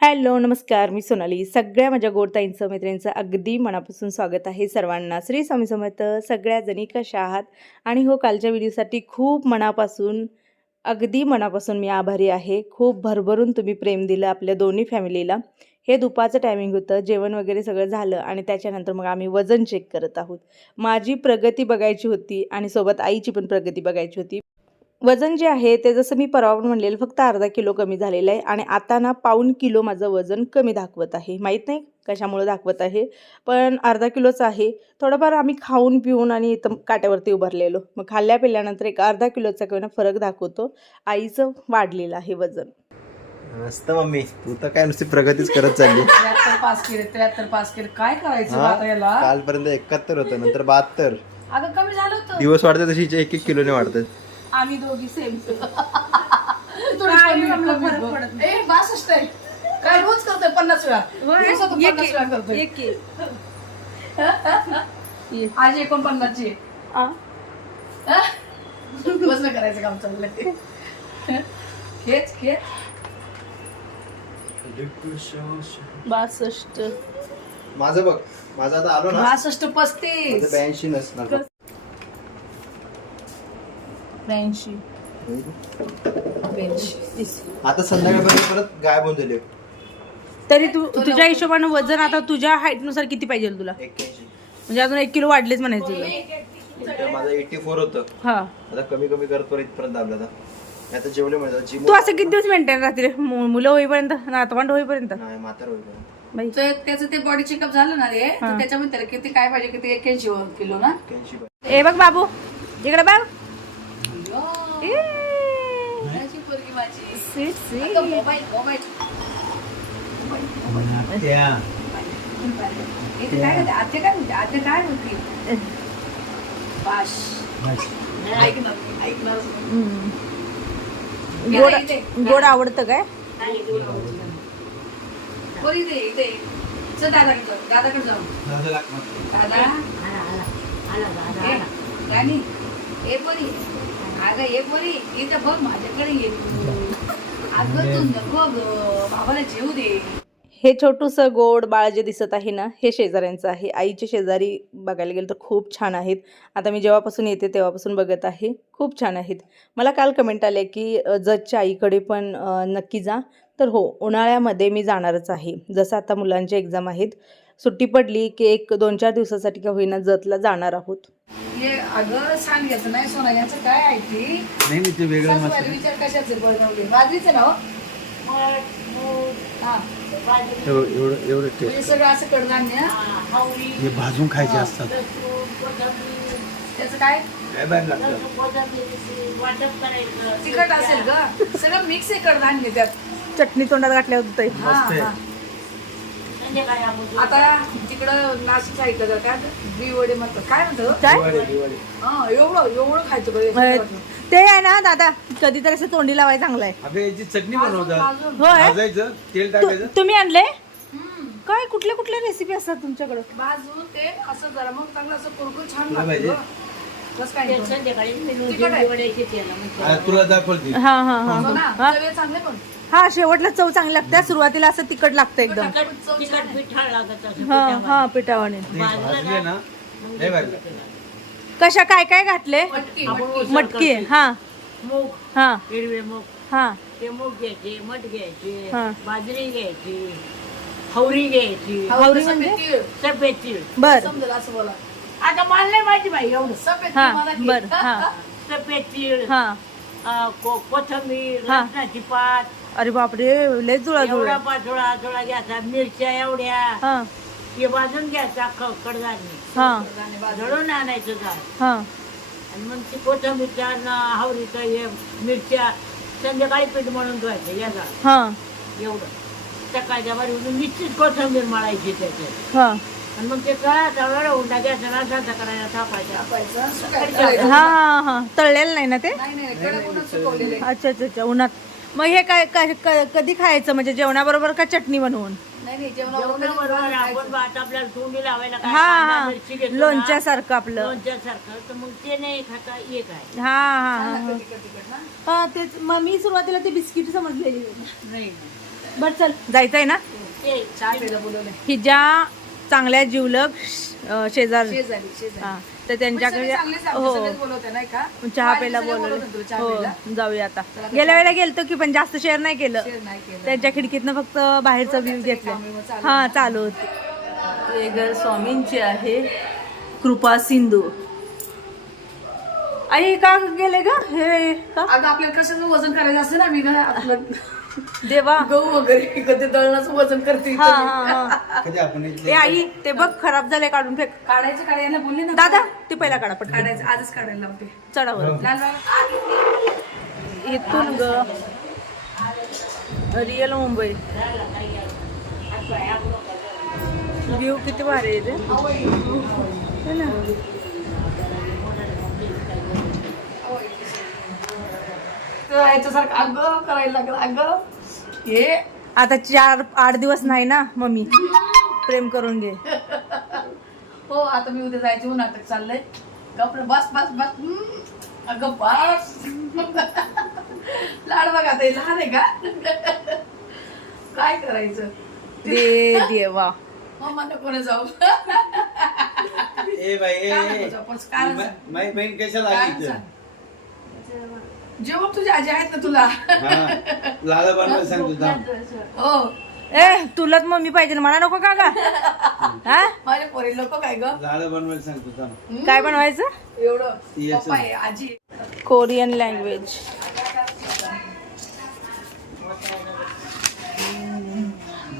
Hello नमस्कार. मी सोनाली. सगळ्या माझ्या गोडताईंचं मैत्रिणींचं अगदी मनापासून स्वागत आहे सर्वांना. श्री स्वामी समर्थ सगळ्या जणी कशा आहात? आणि हो कालच्या व्हिडिओसाठी खूप मनापासून अगदी मनापासून मी आभारी आहे. खूप भरभरून तुम्ही प्रेम दिलं आपल्या दोन्ही फॅमिलीला. हे दुपारचं टायमिंग होतं जेवण वगैरे सगळं झालं आणि त्याच्यानंतर मग आम्ही वजन चेक करत आहोत. माझी प्रगती बघायची होती आणि सोबत आईची पण प्रगती बघायची होती. वजन जे आहे ते जसं मी परवा पण म्हणलेलं फक्त अर्धा किलो कमी झालेलं आहे आणि आता ना पाऊण किलो माझं वजन कमी दाखवत आहे. माहीत नाही कशामुळे दाखवत आहे पण अर्धा किलोचं आहे. थोडंफार आम्ही खाऊन पिऊन आणि इथं काट्यावरती उभारलेलो. मग खाल्ल्या पिल्यानंतर एक अर्धा किलोचा किंवा फरक दाखवतो. आईचं वाढलेलं आहे वजन. मस्त मम्मी. तू तर काय नुसती प्रगतीच करत चालली. त्र्याहत्तर पास केले त्र्याहत्तर पास केले. काय करायचं हा? आता याला? कालपर्यंत एकाहत्तर होतं नंतर बहात्तर. अगं कमी झालं होतं. दिवस वाढतात तशी एक एक किलोने वाढतात आम्ही दोघी सेम ए बासष्ट आहे. काय रोज करतोय? पन्नास वेळा. दिवसातून पन्नास वेळा करतोय. आज एकोणपन्नास ची करायचं काम चाललंय. खेच खेच. बासष्ट. माझं बघ माझं आता आलो ना. बासष्ट पस्तीस. ब्याऐंशी नसणार ब्याऐंशी ब्याऐंशी आता संध्याकाळपर्यंत परत गायब होऊन झाले तरी तू तुझ्या हिशोबानं वजन आता तुझ्या हाईटनुसार किती पाहिजे तुला? एक्क्याऐंशी. म्हणजे अजून एक किलो वाढलेच म्हणायचं तुला. इथं माझं एटी फोर होतं. हा. आता कमी कमी करत परत इथपर्यंत दाबलं आता. मी आता जेवले म्हणजे जिम तू असं किती दिवस मेंटेन राहते रे? मु- मुलं होईपर्यंत नातवंड होईपर्यंत? नाही म्हातार होईल बाई. तर त्याचं ते बॉडी चेकअप झालं ना रे तर त्याच्यामध्ये त्याला किती काय पाहिजे किती एक्क्याऐंशी किलो ना? एक्क्याऐंशी ए बघ बाबू. इकडे बघ. इथे, गोड. गोड आवडतं काय दादाकडे दादाकडे जाऊ. दादा. पोरी. अगं पोरी इथं बघ माझ्याकडे ये अगं तू नको ग बाबाला जेवू दे. हे छोटूसं गोड बाळ जे दिसत आहे ना हे शेजाऱ्यांचं आहे. आईचे शेजारी बघायला गेलं तर खूप छान आहेत. आता मी जेव्हापासून येते तेव्हापासून बघत आहे. खूप छान आहेत. मला काल कमेंट आले की जजच्या आईकडे पण नक्की जा. तर हो उन्हाळ्यामध्ये मी जाणारच आहे. जसं आता मुलांचे एक्झाम आहेत. सुट्टी पडली की एक दोन चार दिवसासाठी का होईना जतला जाणार आहोत. हे अगं सांगायचं नाही सोना याचं काय आहे ती? नाही मी ते वेगळं सासूबाईला विचार कशाचे बनवले? बाजरीचं ना हो? हा. एवढं एवढं म्हणजे सगळं असं कडधान्य. हे भाजून खायचे असतात. त्याचं काय? काय बाहेर लागतं? तिखट असेल ग. सगळं मिक्स आहे कडधान्य त्यात. चटणी तोंडात घातल्या होतं. हा, हा. आता तिकडं नाशिक ऐकलं जातात बी वडे म्हणतात. काय म्हणतो? काय? हा एवढं एवढं खायचं बरं ते आहे ना दादा कधीतरी असं तोंडी लावायला चांगलं आहे अबे याची चटणी बनवतात. अजून. होय? भाजायचं तेल टाकायचं. तु- तुम्ही आणले? काय कुठल्या कुठल्या रेसिपी असतात तुमच्याकडे? भाजून ते असं जरा मग चांगलं असं कुरकुर छान तुला लागतं पाहिजे? गं. बस काय नाही. तिखट आहे. आ, तुला दाखवते. हा हा हा. हो. ना, हा चांगले पण. हा शेवटला चव चांगली लागते. सुरुवातीला असं तिखट लागतं एकदम. आहे. हा हा पिठावाने भाजले ना लय भारी लागतं. कशा काय काय घातले? मटकी हा. मूग. हा. हिरवे मूग. हा. ते मूग घ्यायचे मठ घ्यायचे हा. बाजरी घ्यायची हवरी घ्यायची. हवरी म्हणजे? सफेद तीळ. बर. समजेल असं बोला. आता मला नाही माहिती बाई एवढं. सफेद हा. बर हा. सफेद तीळ हा. अं, को- कोथिंबीर हा. लसणाची पात अरे बापरे लय जुळा एवढा जुळा पाचोळा थोडा घ्यायचा मिरच्या एवढ्या. हा. हे भाजून घ्यायचा क- कडधान्य हा. दळून आणायचं झाड. हा. आणि मग ती कोथिंबीरच्या न हवरीचं हे मिरच्या संध्याकाळी पीठ म्हणून ठेवायचं याचा हा. एवढं. सकाळच्या बारी उठून निश्चित कोथिंबीर मळायची त्याच्यात. हा. आणि मग ते कळा तळवडं उंडा घ्यायचा ना असा करायला थापायचा. हा हा हा. तळलेलं नाही ना ते? नाही नाही कडक उन्हात सुकवलेले अच्छा अच्छा अच्छा. उन्हात. मग हे काय काय क- कधी खायचं? म्हणजे जेवणाबरोबर का चटणी बनवून? नाही नाही जेवणाबरोबर जेवणाबरोबर आपण भात आपल्याला तोंडी लावायला काय? हा कांदा, हा मिरची घेतो ना, लोणच्यासारखं आपलं. लोणच्यासारखं. तर मग ते नाही खाता एक आहे हा हा हा. लागतं तिखट तिखट ना हा तेच. मग मी सुरुवातीला ते बिस्किट समजलेली. नाही. बर चल. जायचंय ना? ते हिच्या चांगल्या जिवलग अं, शेजार शेजारी शेजारी. हा तर त्यांच्याकडे चांगले हो. बोलवते नाही का? चहा प्यायला. बोलवलं. हो जाऊया आता. गेल्या वेळेला गेलतो की पण जास्त शेअर नाही केलं. शेअर नाही केलं. त्यांच्या खिडकीतनं फक्त बाहेरचा व्ह्यू घेतला. हा चालू होते. हे घर स्वामींचे आहे. कृपा सिंधू. आई का गेले ग? हे का? अगं आपल्याला कशाचं वजन करायचं असतं ना? मी आपलं देवा. गहू वगैरे कधी दळणाचं वजन करते हा हा हा. कधी आपण इथले ए आई ते बघ खराब झाले काढून फेक. काढायचं काढायला बोलले ना. दादा ते पहिला काढा पटकन. काढायचं आजच काढायला लावते. चढावर लाल इथून ग. रिअल मुंबई. व्ह्यू किती भारी आहे ते है ना? याच्यासारखं अगं करायला लागलं. अगं हे आता चार आठ दिवस नाही ना मम्मी. प्रेम करून घे. हो आता मी उद्या जायचे हो नाटक चाललंय. गप्र बस बस बस. अगं बस. लाड बघा हे लहान आहे का? काय करायचं? दे देवा. मम्मा नको जाऊ. ए बाई कारण बहीण कशाला जेवण तुझ्या आजी आहेत ना तुला? हा. लाला बनवायला सांगतो थांब. हो. ए तुलाच मम्मी पाहिजे ना, मला नको का गा? हा? माझ्या पोरी लोक काय ग? लाला बनवायला सांगतो थांब. काय बनवायचं? एवढं. याचं. पप्पा आहे आजी. कोरियन लँग्वेज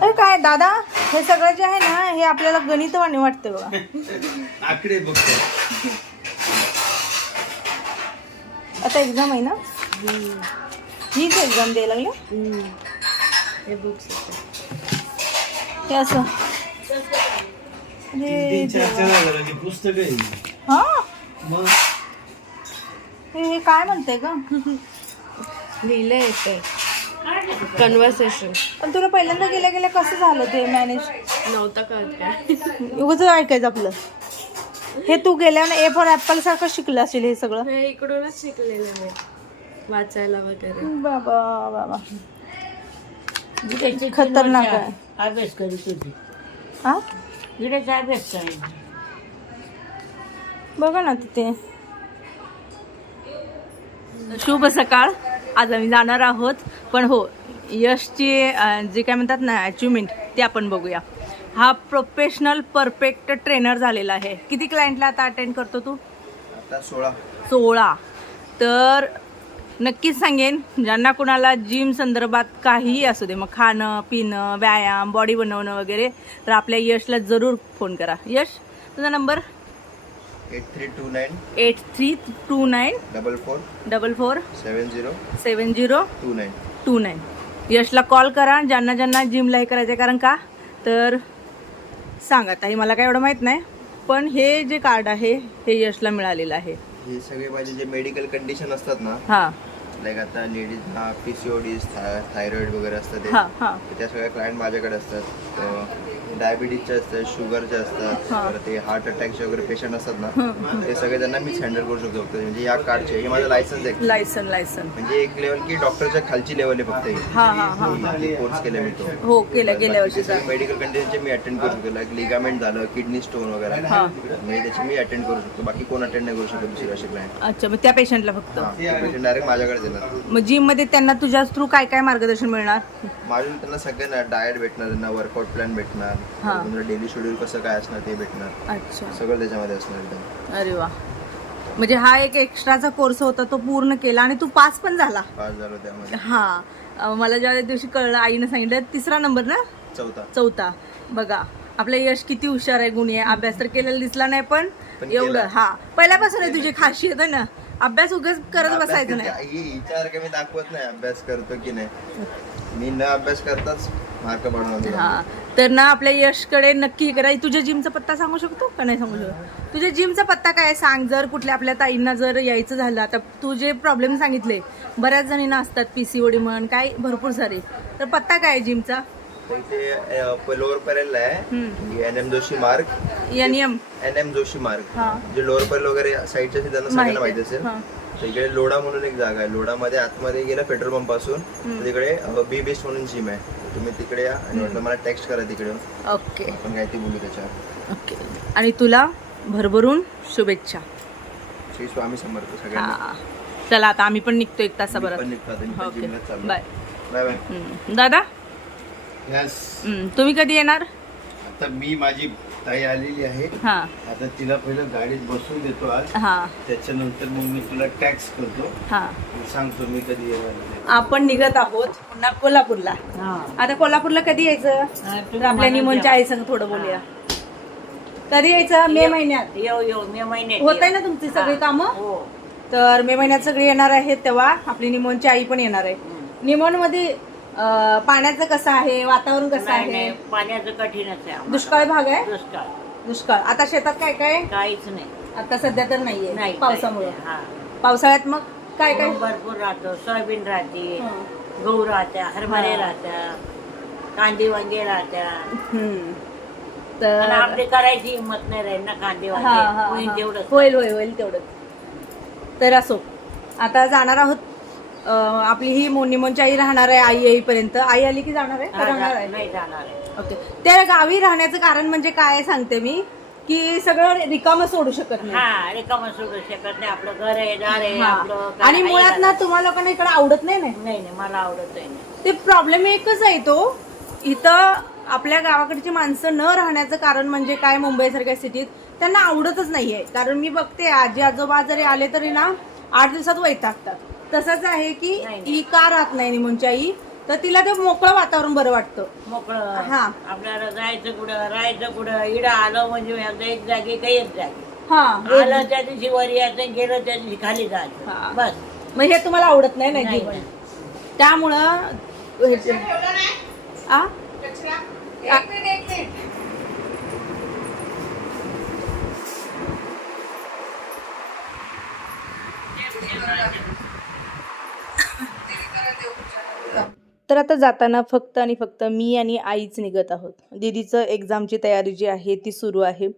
अरे काय दादा? हे सगळं जे आहे ना हे आपल्याला गणित वाटतं बघा. आकडे बघतो. आता एक्झाम आहे ना? हीच एक्झाम द्यायला लागले हे असं. पुस्तक आहे हा? मग? हे काय म्हणते का लिहिलं येते कन्व्हर्सेशन पण तुला पहिल्यांदा गेल्या गेल्या कसं झालं ते मॅनेज नव्हता कळत काय. उगाच ऐकायचं आपलं. हे तू गेल्यानं ए फॉर ऍपल सारखं शिकलं असेल हे सगळं. हे इकडूनच शिकलेले मी वाचायला वगैरे. बाबा बाबा. खतरनाक आहे. अभ्यास करीत होती. हा? अभ्यास करायचा. बघा ना तिथे. शुभ सकाळ. आज आम्ही जाणार आहोत. पण हो यशची अं, जे काय म्हणतात ना अचिव्हमेंट ते आपण बघूया. हा प्रोफेशनल परफेक्ट ट्रेनर झालेला आहे. किती क्लायंटला आता अटेंड करतो तू? आता सोळा. सोळा. तर नक्कीच सांगेन ज्यांना कुणाला जिम संदर्भात काहीही असू दे मग खाणं पिणं व्यायाम बॉडी बनवणं वगैरे तर आपल्या यशला जरूर फोन करा. यश तुझा number eight three two nine eight three two nine double four double four seven zero seven zero two nine two nine यशला call करा ज्यांना ज्यांना जिमला हे करायचं आहे कारण का? तर सांगा ताई मला काय एवढं माहीत नाही पण हे जे कार्ड आहे हे यशला मिळालेलं आहे. हे सगळे माझे जे मेडिकल कंडिशन असतात ना हां. लाईक आता लेडीजना P C O Ds thyroid वगैरे असतं ते. हां हां. तर त्या सगळ्या क्लायंट माझ्याकडे असतात. डायबिटीजचे असतात शुगरचे असतात. परत ते हार्ट अटॅकचे वगैरे पेशंट असतात ना ते सगळे त्यांना मीच हँडल करू शकतो. फक्त म्हणजे या कार्डचे हे माझं लायसन्स आहे. लायसन लायसन म्हणजे एक लेवल की डॉक्टरच्या खालची लेवल आहे फक्त हा. हा हा कोर्स केले मी तो. हो केलं गेल्या वर्षीचा मेडिकल कंडिशनचे मी अटेंड करू शकतो. लाईक लिगामेंट झालं किडनी स्टोन वगैरे. हा. म्हणजे त्याचे मी अटेंड करू शकतो. बाकी कोण अटेंड नाही करू शकत दुसरे असे क्लायंट अच्छा मग त्या पेशंटला फक्त? पेशंट डायरेक्ट माझ्याकडे येणार. मग जिममध्ये त्यांना तुझ्या थ्रू काय काय मार्गदर्शन मिळणार? माझून त्यांना सगळ्यांना डाएट भेटणार त्यांना वर्कआउट प्लॅन भेटणार. हा. डेली शेड्यूल कसं काय असणार ते भेटणार. अच्छा. सगळं त्याच्यामध्ये असणार एकदम. अरे वा. म्हणजे हा एक एक्स्ट्राचा कोर्स होता तो पूर्ण केला आणि तू पास पण झाला. पास झालो त्यामध्ये. हा. अं, मला ज्या दिवशी कळलं आईनं सांगितलं तिसरा नंबर ना? चौथा. चौथा. बघा आपलं यश किती हुशार आहे गुणी आहे. अभ्यास तर केलेला दिसला नाही पण पण एवढं. हा. पहिल्यापासून आहे तुझी खासियत आहे ना? अभ्यास उगाच करत अभ्यास बसायचं किती- नाही. ही मी दाखवत नाही अभ्यास करतो की नाही. मी न अभ्यास करताच मार्क. हा. तर ना आपल्या यशकडे नक्की करा. तुझ्या जिमचा पत्ता सांगू शकतो का? नाही सांगू शकतो. तुझ्या जिमचा पत्ता काय? सांग. जर कुठल्या आपल्या ताईंना जर यायचं झालं आता तू जे प्रॉब्लेम सांगितले बऱ्याच जणींना असतात पीसीओडी म्हण काय भरपूर सारे. तर पत्ता काय आहे जिमचा लोअर परेल आहे. एन एम जोशी मार्ग N M N M Joshi मार्ग हा. जे लोअर परेल वगैरे साईडच्या त्यांना माहिती असेल. हा. तर इकडे लोडा म्हणून एक जागा आहे. लोडामध्ये आतमध्ये गेलं पेट्रोल पंपपासून. तर तिकडे बी बेस्ट म्हणून जिम आहे. तुम्ही तिकडे या आणि म्हटलं मला टेक्स्ट करा तिकडे ओके. आपण काय ती बोलू त्याच्यावर. ओके. आणि तुला भरभरून शुभेच्छा. श्री स्वामी समर्थ सगळ्यांना. हा. चला आता आम्ही पण निघतो एक तासाभरात. पण ओके. बाय. Bye bye. दादा. हम्म, तुम्ही कधी येणार? आता मी माझी ताई आलेली आहे. हा. आता तिला पहिलं गाडीत बसून देतो आज. हा. त्याच्यानंतर मग मी तुला टॅक्स करतो. हा. सांगतो मी कधी येणार. आपण निघत आहोत पुन्हा कोल्हापूरला. हा. आता कोल्हापूरला कधी यायचं? आपल्या निमोनच्या. आई संग थोडं बोलूया. कधी यायचं? मे महिन्यात. येऊ येऊ. मे महिन्यात होत आहे. ना तुमची सगळी. कामं? हो. तर मे महिन्यात सगळी येणार आहेत तेव्हा आपली निमोनची आई पण येणार आहे. निमोनमध्ये पाण्याचं कसं आहे? वातावरण कसं नाही आहे? नाही पाण्याचं कठीणच आहे आम्हाला. दुष्काळ भाग आहे? दुष्काळ. दुष्काळ. आता शेतात काय काय? काहीच नाही. आता सध्या तर नाहीये नाही पावसामुळे. नाही. हा. पावसाळ्यात मग काय काय? गहू भरपूर राहतो सोयाबीन राहते हं. गहू राहत्या हरभरे हा. राहत्या कांदे वांगे राहत्या. हम्म. तर आपली करायची हिंमत नाही राहील ना कांदे हा, हा, वांगे होईल. तेवढंच. होईल होईल होईल तेवढंच. तर असो. आता जाणार आहोत आपली ही मोनिमोनची आई राहणार आहे आई येईपर्यंत. आई आली की जाणार आहे? का राहणार आहे? नाही जाणार आहे. ओके. त्या गावी राहण्याचं कारण म्हणजे काय सांगते मी? की सगळं रिकामं सोडू शकत नाही. हा रिकामं सोडू शकत नाही. आपलं घर आहे दार आहे हा. काय आणि आहे मुळात ना. तुम्हाला लोकांना इकडे आवडत नाही ना? नाही नाही मला आवडत नाही. ते प्रॉब्लेम एकच आहे तो. इथं आपल्या गावाकडची माणसं न राहण्याचं कारण म्हणजे काय मुंबईसारख्या सिटीत? त्यांना आवडतच नाहीये. कारण मी बघते आजी आजोबा जरी आले तरी ना आठ दिवसात वैतागतात. तसंच आहे की नाही, नाही. ही का राहत नाही निमोनची आई तर तिला ते मोकळं वातावरण बरं वाटतं. मोकळं. हा. आपल्याला जायचं कुठं राहायचं कुठं इडं आलं म्हणजे एक जागी काही एक जागी. हा आलं त्या दिवशी वर यायचं गेलं त्या दिवशी खाली हा. जायचं बस. मग हे तुम्हाला आवडत नाही ना नाही, जीवन नाही. त्यामुळं आ? एक मिनिट एक मिनिट तर आता जाताना फक्त आणि फक्त मी आणि आईच निघत आहोत. दीदीचं एक्झामची तयारी जी आहे ती सुरू आहे.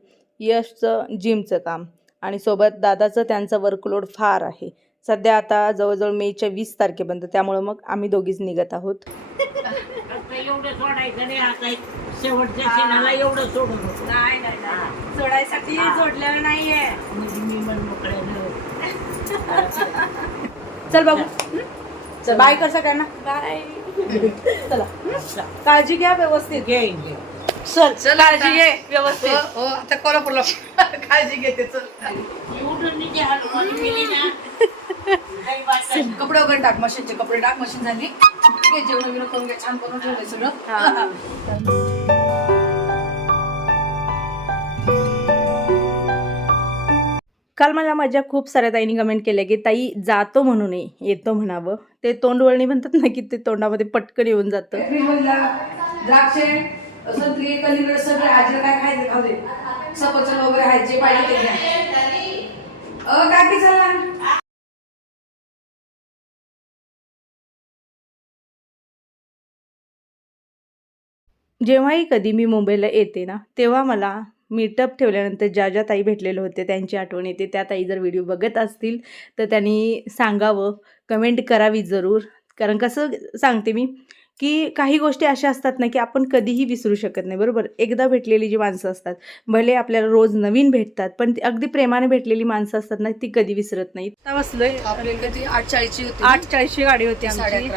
यशचं जिमचं काम. आणि सोबत दादाचं त्यांचं वर्कलोड फार आहे. सध्या आता जवळजवळ मेच्या वीस तारखेपर्यंत. त्यामुळं मग आम्ही दोघीच निघत आहोत. फक्त एवढं सोडायचं नाही आता. शेवटच्या सिनाला एवढं सोडून होतं. नाही. सोडायसाठी. जोडलेलं नाहीये. म्हणजे चल बाबू चल. बाय कर सगळ्यांना. बाय. चला. काळजी घ्या व्यवस्थित. घेईन घेईन चल चल काळजी. घे हो व्यवस्थित. हो आता कोल्हापूरला काळजी घेते चल. कपडे वगैरे टाक मशीनचे कपडे टाक मशीन झाली. घे जेवण बिवणं करून घे छान करून ठेवलंय सगळं. काल मला माझ्या खूप साऱ्या ताईंनी कमेंट केल्या की ताई जातो म्हणू नये येतो म्हणावं. ते तोंडवळणी म्हणतात ना की ते तोंडामध्ये पटकन येऊन जातं. फ्रीजमधला द्राक्षे संत्री कलिंगड सगळं आजीला काय खायचं? खाऊ दे. सफरचंद वगैरे आहेत जे पाहिजे ते घ्या. अ काकी चला? जेव्हाही कधी मी मुंबईला येते ना तेव्हा मला मीटअप ठेवल्यानंतर ज्या ज्या ताई भेटलेले होते त्यांची आठवण येते. त्या ताई जर व्हिडिओ बघत असतील तर त्यांनी सांगावं कमेंट करावी जरूर. कारण कसं सांगते मी की काही गोष्टी अशा असतात ना की आपण कधीही विसरू शकत नाही बरोबर? एकदा भेटलेली जी माणसं असतात भले आपल्याला रोज नवीन भेटतात पण ती अगदी प्रेमाने भेटलेली माणसं असतात ना ती कधी विसरत आता बसलोय आठ चाळीसची होती आठ चाळीसची गाडी होती आमची.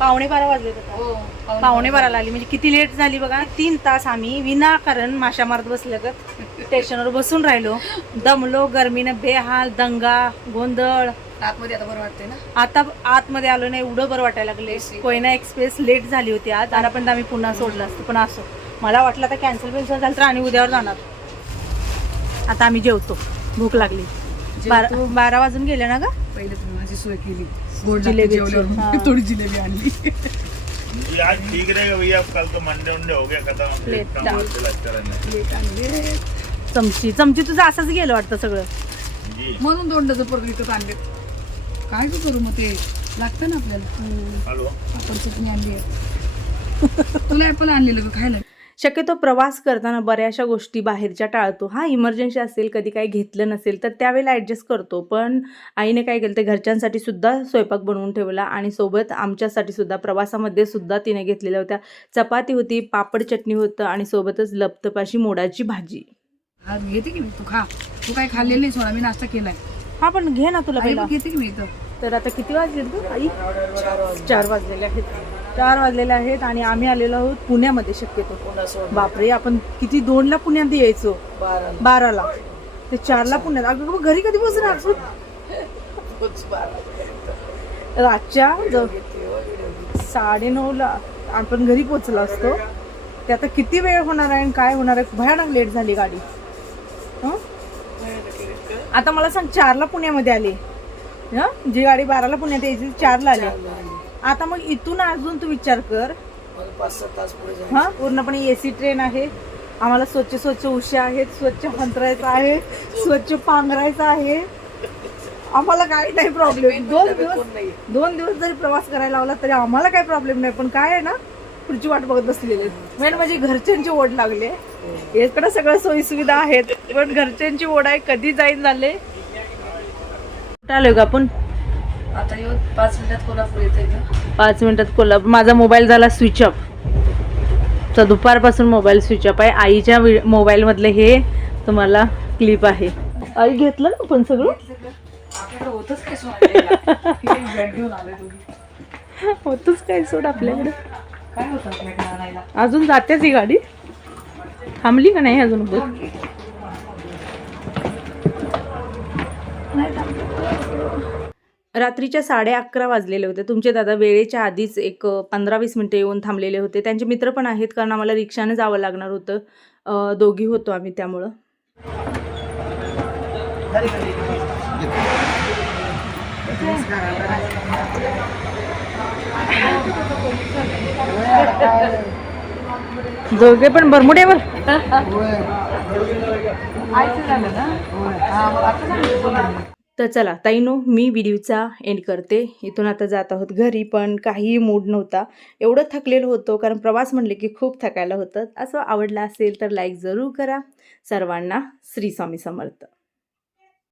पावणे बारा वाजले होते. हो पावणे बाराला आली. म्हणजे किती लेट झाली बघा? तीन तास आम्ही विनाकारण माशा मारत बसल्यागत स्टेशनवर बसून राहिलो. दमलो गर्मीनं बेहाल दंगा गोंधळ. आतमध्ये आता बरं वाटतंय ना? आता आतमध्ये आलो नाही एवढं बरं वाटायला लागले कोयना एक्सप्रेस लेट झाली होती आज दारापर्यंत आम्ही पुन्हा सोडलं असतं. पण असो मला वाटलं आता कॅन्सल बिन्सल झालं तर आणि उद्यावर जाणार. आता आम्ही जेवतो. भूक लागली. बारा बारा वाजून गेले ना गा? पहिले तुम्ही माझी सोय केली. गोड थोडी जिलेबी आणली. जी, आज ठीक रहेगा भैया. अब कल तो मंडे वंडे हो गया खत्म. लेट चमची. चमची तुझं असंच गेलं वाटतं सगळं? म्हणून दोन डझन पोरग विकत आणले काय गं करू मग ते? लागतं ना आपल्याला. हेलो. आपण चटणी आणली आहे. तुला ऍपल आणलेलं का खायला. शक्यतो प्रवास करताना बऱ्याचशा गोष्टी बाहेरच्या टाळतो. हां इमर्जन्सी असेल कधी काही घेतलं नसेल तर त्यावेळेला ॲडजस्ट करतो. पण आईने काय केलं ते घरच्यांसाठी सुद्धा स्वयंपाक बनवून ठेवला आणि सोबत आमच्यासाठी सुद्धा प्रवासामध्ये सुद्धा तिने घेतलेल्या होत्या. चपाती होती पापड चटणी होतं आणि सोबतच लपतपाशी मोडाची भाजी. घेते की मी. तू खा. तू काय खाल्लेलं नाही सोडा. मी नाश्ता केलाय. हा पण घे ना तुला पहिला. घेते की मी इथं? तर आता किती वाजले तू? आई चार वाजलेले आहेत. चार वाजलेले आहेत आणि आम्ही आलेलो आहोत पुण्यामध्ये शक्यतो. बापरे आपण किती दोनला पुण्यात यायचो? बाराला. ते चारला पुण्यात. अगं मग घरी कधी पोहोचणार तू? रातच्या साडे नऊला आपण घरी पोचलो असतो. ते आता किती वेळ होणार आहे आणि काय होणार आहे? भयानक लेट झाली गाडी. हं? आता मला सांग चारला पुण्यामध्ये आली. हं? जी गाडी बाराला पुण्यात यायची चारला आली. आता मग इथून अजून तू विचार कर. हा? पूर्णपणे एसी ट्रेन आहे. आम्हाला स्वच्छ स्वच्छ उशा आहेत स्वच्छ हंतरायचं आहे स्वच्छ पांघरायचं आहे. आम्हाला काही नाही प्रॉब्लेम दोन दिवस दोन दिवस जरी प्रवास करायला लावला तरी आम्हाला काही प्रॉब्लेम नाही. पण काय आहे ना पुढची वाट बघत बसलेले. मेन म्हणजे घरच्यांची ओढ लागली. इकडे सगळं सोयी सुविधा आहेत. पण घरच्यांची ओढ आहे कधी जाईन झाले. आलोय का आपण? आता येऊ पाच मिनिटात कोल्हापूर येते पाच मिनिटात कोल्हापूर. माझा मोबाईल झाला स्विच ऑफ. तर दुपारपासून मोबाईल स्विच ऑफ आहे. आईच्या मोबाईलमधले हे तुम्हाला क्लिप आहे. आई घेतलं ना आपण सगळं? होतच काय सोड आपल्याकडे? काय होतं अजून जातेच ही गाडी. थांबली का नाही अजून बघ रात्रीच्या साडे अकरा वाजलेले होते. तुमचे दादा वेळेच्या आधीच एक पंधरा वीस मिनटं येऊन थांबलेले होते. त्यांचे मित्र पण आहेत कारण आम्हाला रिक्षाने जावं लागणार होतं. दोघी होतो आम्ही त्यामुळं. दोघे पण बरमुड्यावर तर चला ताईनो मी व्हिडिओचा एंड करते. इथून आता जात आहोत घरी पण काहीही मूड नव्हता. एवढं थकलेलं होतो कारण प्रवास म्हणले की खूप थकायला होतं. असं आवडलं असेल तर लाईक जरूर करा. सर्वांना श्री स्वामी समर्थ.